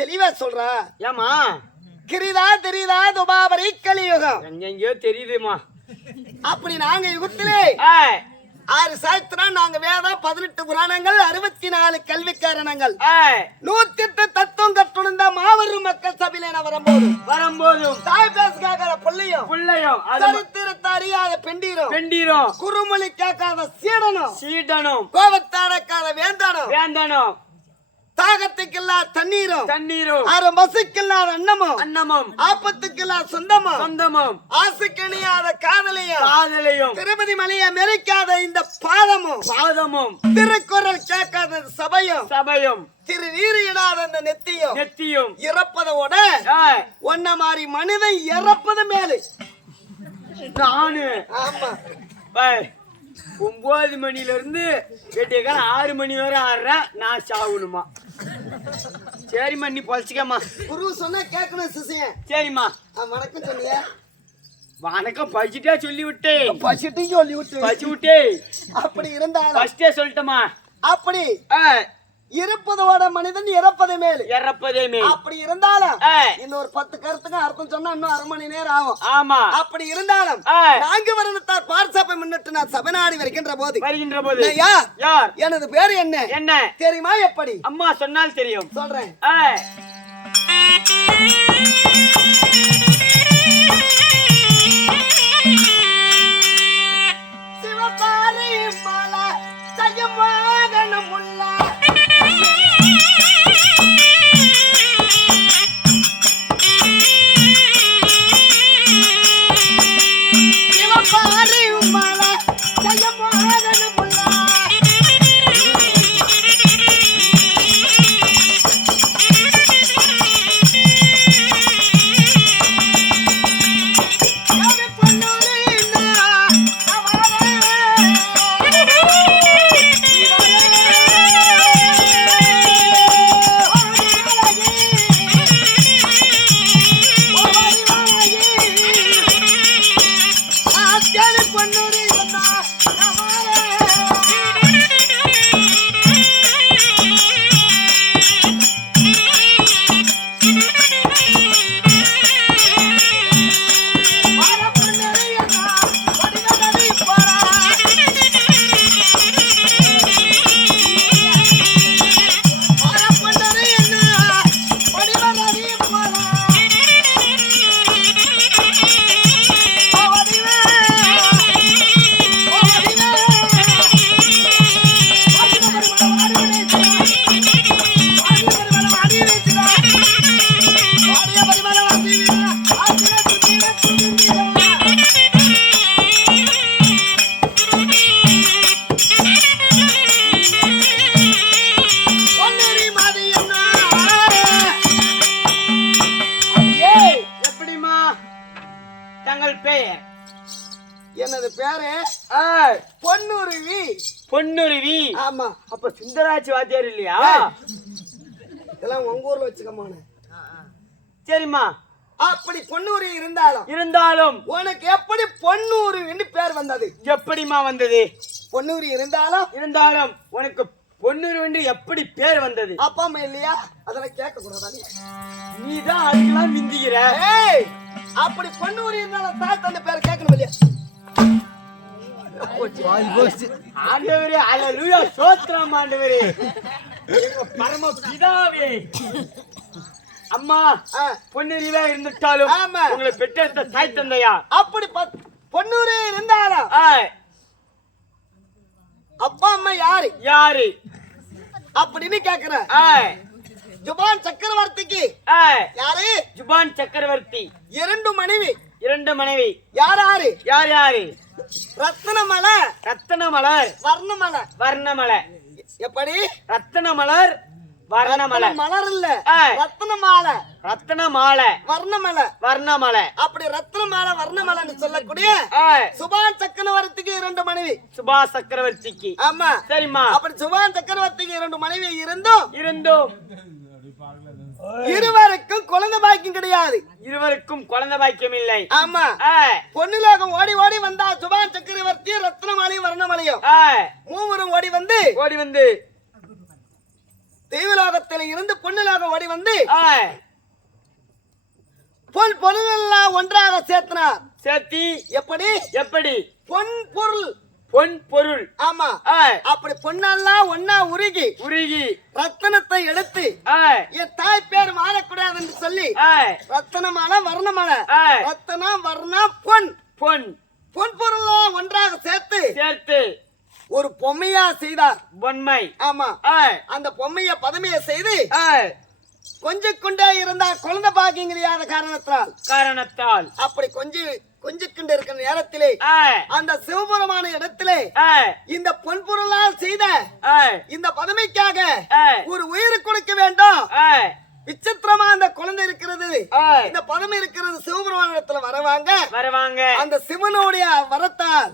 தெளிவா சொல்றா. ஏமா தெரியுதா துபாபரி கலியுகம் எங்கெங்கயோ தெரியுதுமா. அப்படி நாங்க யுகத்திலே 6 சாஸ்திரம், நாங்க வேதம், 18 புராணங்கள், 64 கல்வி காரணங்கள், 108 தத்துவம் கற்றுணர்ந்த மாபெரும் மக்கள் சபையில நான் வரும்போதும் தாய் பேச கேட்காத பிள்ளையும் சரித்திரத்தை அறியாத பெண்டீரும் குறுமொழி கேட்காத சீடனும் கோபத்தாடக்காத வேந்தனும் தாகத்துக்கில்லாத தண்ணீரும் மசுக்கில்லாத அன்னமும் ஆபத்துக்கில்லாத சொந்தமும் ஆசைக்கணியாத காதலையும் திருமதி மலையை மெரிக்காத இந்த பாதமும் திருக்குறள் கேட்காத சபையும் திருநீர் இடாத அந்த நெத்தியும் இறப்பதோட ஒன்ன மாதிரி மனிதன் இறப்பது மேலு நானு. ஆமா 9 மணில இருந்து 6 மணி வரை ஆடுறேன். நான் சாவணுமா? சரிம்மா, நீ பொழைச்சிக்கம்மா. குரு சொன்னா கேட்கணும் சிசியன். சரிம்மா. வணக்கம் சொன்னிய. வணக்கம் பச்சிட்டே சொல்லி விட்டேன். பச்சி விட்டு அப்படி இருந்தாலும் ஃபர்ஸ்டே சொல்லிட்டமா. அப்படி இருப்பதோட மனிதன் இறப்பதே மேல் அப்படி இருந்தாலும் இன்னொரு 10 கருத்துக்கு அர்த்தம் சொன்னா இன்னும் 1/2 மணி நேரம் ஆகும். ஆமா. அப்படி இருந்தாலும் நான்கு வருடத்தார் பார்சபை முன்னிட்டு நான் சபைநாடி வருகின்ற போது யார் எனது பேரு என்ன தெரியுமா? எப்படி? அம்மா சொன்னால் தெரியும். சொல்றேன். சிவபாரி மலை சயமோகனம் உள்ள எனது பேரு பொன்னுருவி. ஆமா. அப்ப சுந்தராட்சி வாத்தியார் இல்லையா? இதெல்லாம் உங்க ஊர்ல வச்சுக்கமான. சரிம்மா. அப்படி பொன்னுருவி இருந்தாலும் உனக்கு எப்படி பொன்னுருவின்னு பேர் வந்தது? எப்படிமா வந்தது? பொன்னுருவி இருந்தாலும் உனக்கு பொன்னுருவி எப்படி பேர் வந்தது? அப்பா அம்மா இல்லையா? அதெல்லாம் கேட்க கூடாதா? நீதான் அதுக்கெல்லாம் மிந்திக்கிற. அப்படி பொன்னுருவி இருந்தாலும் தாய் தந்தை பேர் கேட்கணும் இல்லையா? ஆண்டவரே, அல்லேலூயா, ஸ்தோத்திரம் ஆண்டவரே, எங்க பரம பிதாவே. அம்மா பொன்னுருவியா இருந்துட்டாலும் உங்களை பெற்றெடுத்த தாய் தந்தையா? அப்படி பொன்னுருவி இருந்தாலும் அப்பா அம்மா யாரு அப்படின்னு கேக்குற. ஜுபான் சக்கரவர்த்திக்கு யாரு? ஜுபான் சக்கரவர்த்தி 2 மனைவி. 2 மனைவி. யாரு? ரத்னமலர் வர்ணமலை. எப்படி? ரத்னமலர் வர்ணமலை. மலர் இல்ல, ரத்னமாலை வர்ணமலை. அப்படி ரத்னமாலை வர்ணமலைன்னு சொல்லக்கூடிய சுபான் சக்கரவர்த்திக்கு 2 மனைவி. சுபாஷ் சக்கரவர்த்திக்கு. ஆமா. சரிம்மா. அப்படி சுபான் சக்கரவர்த்திக்கு 2 மனைவி இருந்தும் இருவருக்கும் குழந்தை பாக்கியம் கிடையாது. இருவருக்கும் குழந்தை பாக்கியம் இல்லை. ஆமா. பொன்னுலோகம் ஓடி வந்தா சுபான் சக்கரவர்த்தி, ரத்னமாலையும் வர்ணமலையும் மூவரும் ஓடி வந்து தெய்வலோகத்தில் இருந்து பொன்னுலோகம் ஓடி வந்து பொருளெல்லாம் ஒன்றாக சேர்த்தனார். சேர்த்தி எப்படி எப்படி பொன் பொருள். ஆமா. அப்படி பொன்னெல்லாம் ஒன்னா உருகி ரத்தனத்தை எடுத்து என் தாய் பேர் மாறக்கூடாது என்று சொல்லி ரத்தனமான வர்ணமான ரத்தனம் வர்ணம் பொன் பொருள் ஒன்றாக சேர்த்து ஒரு பொம்மையா செய்தார். பொம்மை. ஆமா. அந்த பொம்மைய பதமையை செய்து கொஞ்சம் கொண்டே இருந்தா குழந்தை பாக்கியங்களையாத காரணத்தால் அப்படி கொஞ்சம் கொண்டு இருக்கிற நேரத்திலே அந்த சிவபுரமான இடத்திலே இந்த பொன்பொருளால் செய்த இந்த பதமைக்காக ஒரு உயிர் கொடுக்க வேண்டும். விசித்திரமா அந்த குழந்தை இருக்கிறது, இந்த பதமை இருக்கிறது. சிவபுரமான இடத்துல வரவாங்க. அந்த சிவனுடைய வரத்தால்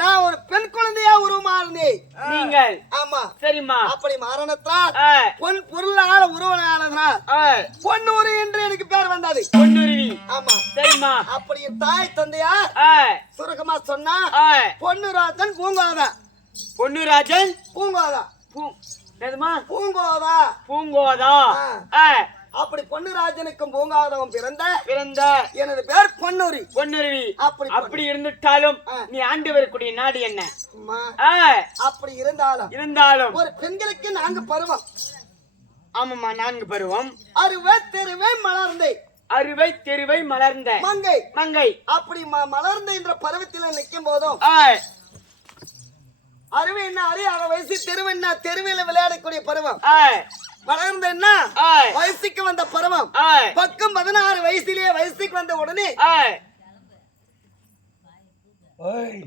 நான் ஒரு பெண் குழந்தையா உருமாறினேன். நீங்கள்? ஆமா. சரிம்மா. அப்படி மாரணத்தால் பொன் பொருளால உருவனானதனால் பொன்னூரி என்று எனக்கு பேர் வந்தது. பொன்னுருவி. ஆமா. சரிம்மா. அப்படி தாய் தந்தையா சுருக்கமா சொன்னா பொன்னுராஜன் பூங்கோதா. பொன்னுராஜன் பூங்கோதா. பூங்கோதா. அப்படி பொன்னுராஜனுக்கும் பூங்காவதமும் பிறந்த எனது பேர் பொன்னுருவி. அப்படி இருந்துட்டாலும் நீ ஆண்டு வரக்கூடிய நாடு என்ன? அப்படி இருந்தாலும் ஒரு பெண்களுக்கு 4 பருவம். ஆமாம்மா, 4 பருவம். அறுவை தெருவை மலர்ந்த மங்கை. அப்படி மலர்ந்த என்ற பருவத்தில் நிற்கும் போதும் அறுவை என்ன அறியாத வயசு, தெருவு என்ன தெருவில் விளையாடக்கூடிய பருவம். வளர்ந்தா வயசுக்கு வந்த பருவம். பக்கம் 16 வயசுலயே வயசுக்கு வந்த உடனே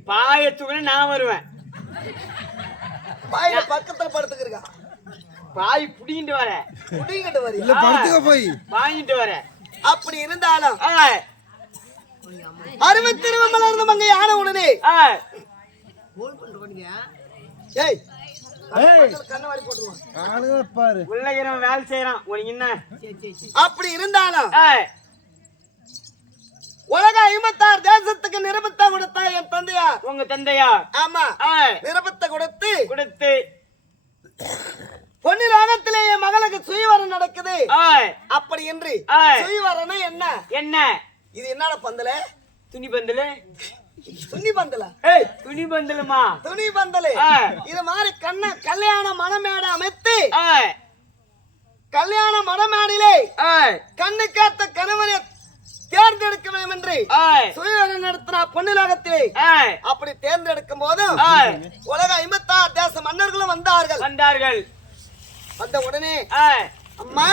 பாயத்துக்கு நான் வருவேன். பாயில பக்கத்துல படுத்துக்கிறா. பாய் புடிங்கிட்டு வர இல்ல படுத்துக்க போய் வாங்கிட்டு வர. அப்படி இருந்தாலும் அறுவை தெருவு மலர்ந்த மங்கை ஆன உடனே அப்படி இருந்தாலும் உலக 56 தேசத்துக்கு நிருபத்தை கொடுத்தா என் தந்தையார். உங்க தந்தையார்? ஆமா. நிருபத்தை கொடுத்து பொன்னிலோகத்திலே என் மகளுக்கு சுயவரம் நடக்குது. அப்படி என்று சுயவரனா என்ன இது? என்னடா பந்தல? துணி பந்தல. துணி பந்தல. இது மாதிரி கல்யாண மணமேடை அமைத்து கல்யாண மணமேடையிலே கண்ணு காத்த கணவனை தேர்ந்தெடுக்க வேண்டும் என்று சுயவரம் நடத்தின பொன்னிலோகத்திலே. அப்படி தேர்ந்தெடுக்கும் போதும் உலக 56 தேச மன்னர்களும் வந்தார்கள். வந்த உடனே அம்மா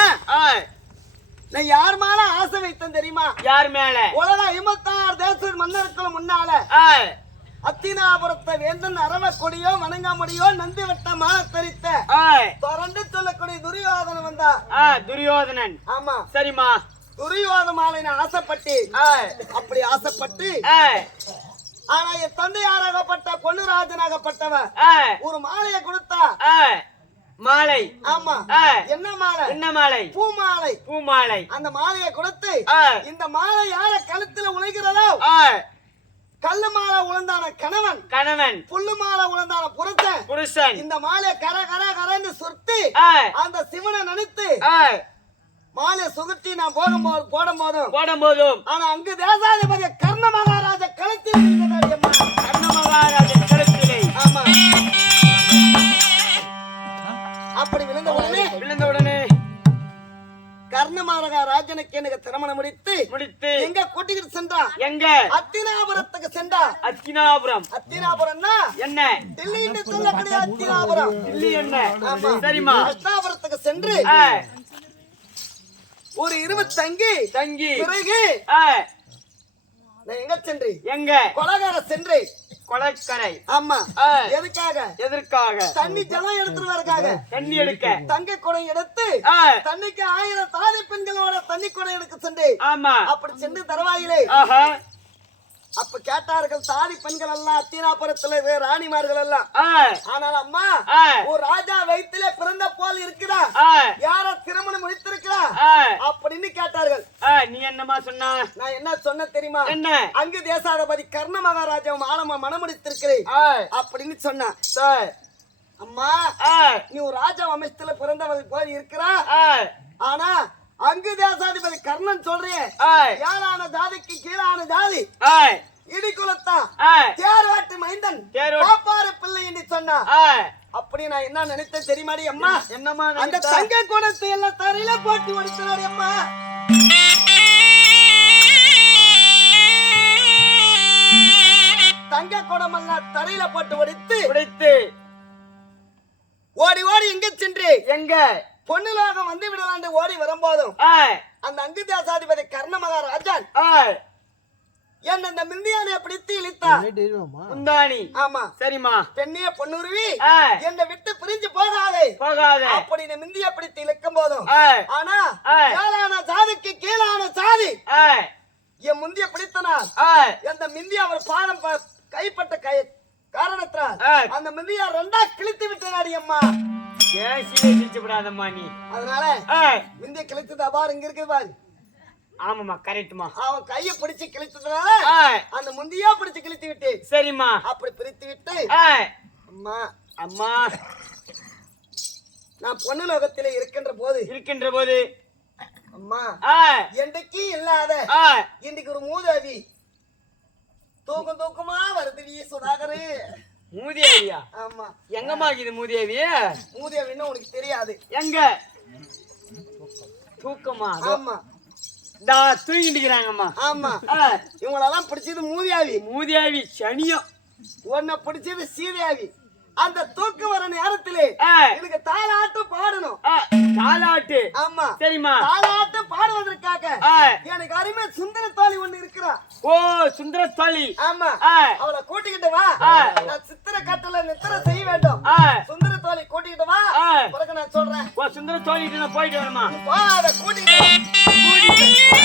நான் யார் மேல ஆசை வைத்தேன் தெரியுமா? யார் மேல? உலக 56 தேச மன்னர்களுக்கு முன்னால அத்தினாபுரத்தை வேந்தன் அரவ கொடியோ வணங்காமடியோ நந்தி வட்ட மாலை தரித்த தொடர்ந்து சொல்லக்கூடிய துரியோதனன் வந்தா. துரியோதனன். ஆமா. சரிம்மா. துரியோதன மாலை நான் ஆசைப்பட்டு அப்படி ஆசைப்பட்டு ஆனா என் தந்தையாராகப்பட்ட பொன்னுராஜனாகப்பட்டவன் ஒரு மாலையை கொடுத்தா. மாலை. ஆமா. என்ன மாலை? பூமாலை. அந்த மாலையை கொடுத்து இந்த மாலை யார கழுத்துல உழைக்கிறதோ கல்லு மாலை உழந்தான கணவன் புல்லு மாலை உழந்தான புருஷன் இந்த மாலையை கரன்னு சொர்த்தி அந்த சிவனை நினைத்து மாலையை சுகட்டி நான் போடும் போதும் ஆனா அங்கு தேசாதிபதி கர்ண மகாராஜ கழுத்தில் ஆமா. அப்படி விழுந்த உடனே கர்ண மகாராஜனுக்கு எனக்கு திருமணம் முடித்து எங்க கூட்டிக்கிட்டு சென்றான்? எங்க? அத்தினாபுரத்துக்கு சென்றான். அத்தினாபுரம்னா என்ன? தில்லி என்று சொல்லக்கூடிய அத்தினாபுரம். தில்லி என்ன? சரிம்மா. அத்தினாபுரத்துக்கு சென்று ஒரு 20 தங்கி பிறகு நான் எங்க சென்று கொலகார சென்று கொலக்கரை. ஆமா. எதற்காக? தண்ணி ஜலம் எடுத்துருவாருக்காக. தண்ணி எடுக்க தங்க குடம் எடுத்து தண்ணிக்கு 1000 தாதி பெண்களோட தண்ணி குடம் எடுக்க சென்று. ஆமா. அப்படி சென்று தருவாயிலே அப்ப கேட்டார்கள் தாதி பெண்கள் எல்லாம் அத்தினாபுரத்துல ராணிமார்கள் எல்லாம். ஆனால் அம்மா ஒரு ராஜா வயிற்றிலே பிறந்த போல் இருக்கிறா, யார திருமணம் முடித்திருக்கிறா அப்படின்னு கேட்டார்கள். நீ என்னமா சொன்ன? நான் என்ன சொன்ன தெரியுமா? என்ன? அங்கு தேசாதிபதி கர்ண மகாராஜா ஆலமா மனம் முடித்திருக்கிறேன் அப்படின்னு சொன்ன. அம்மா நீ ஒரு ராஜா வம்சத்துல பிறந்தவள் போய் இருக்கிறா ஆனா அங்கு தேசாதிபதி கர்ணன் சொல்றியே ஏழான ஜாதிக்கு கீழான ஜாதி இடிக்குலத்தான் தேர்வாட்டு மைந்தன் பாப்பாரு பிள்ளை என்று சொன்னா அப்படி நான் என்ன நினைத்தேன் தெரியுமாடி அம்மா என்னம்மா அந்த தங்க குடத்தை எல்லாம் தரையில போட்டு ஒடித்தாடி அம்மா தங்க குடம் எல்லாம் தரையில போட்டு ஒடித்து ஓடி ஓடி எங்க சென்று எங்க பொன்னுலோகம் வந்து விடலாண்டு ஓடி வரும்போதும் அந்த அங்கு தேசாதிபதி கர்ண மகாராஜன் என்ன இந்த மிந்தியானை பிடித்து இழுத்தான் முந்தானி. ஆமா சரிம்மா. பெண்ணிய பொன்னுருவி என்னை விட்டு பிரிஞ்சு போகாதே அப்படி இந்த மிந்திய பிடித்து இழுக்கும் போதும் ஆனா ஏழான சாதிக்கு கீழான சாதி என் முந்திய பிடித்தனால் அந்த மிந்திய அவர் பாதம் கைப்பட்ட காரணத்தினால் அந்த மிந்தியா ரெண்டா கிழித்து விட்டனாடி அம்மா. விடாதம்மா நீ. அதனால மிந்திய கிழித்ததா பாரு இங்க இருக்குது பாரு. ஆமாமா கரெக்ட்மா. அவன் கைய பிடிச்சு கிழித்ததுனால அந்த முந்தியா பிடிச்சு கிழித்து விட்டு சரிம்மா அப்படி பிரித்து விட்டு அம்மா அம்மா நான் பொண்ணு லோகத்திலே இருக்கின்ற போது அம்மா என்றைக்கு இல்லாத இன்னைக்கு ஒரு மூதாவி தூக்கமா வருது சுதாகரு. மூதேவியா? ஆமா. எங்கம்மா இது மூதேவி? மூதேவின்னு உனக்கு தெரியாது. எங்க தூக்கமா? ஆமா தூங்கிட்டு இருக்கிறாங்கம்மா. ஆமா இவங்களெல்லாம் பிடிச்சது மூதியாவி சனியம். உன்னை பிடிச்சது சீதையாவி. அந்த தூக்கு வர நேரத்திலே எனக்கு தாலாட்டு பாடணும். தாலாட்டு? ஆமா சரிம்மா. தாலாட்டு பாடுவதற்காக எனக்கு அருமை சுந்தர தோழி ஒண்ணு இருக்கிறா. ஓ சுந்தர தோழி. ஆமா அவளை கூட்டிக்கிட்டு வா. நான் சித்திர கட்டல நித்திர செய்ய வேண்டும். சுந்தர தோழி கூட்டிக்கிட்டு வா. பிறகு நான் சொல்றேன். சுந்தர தோழி போயிட்டு வரமா? அதை கூட்டிக்கிட்டு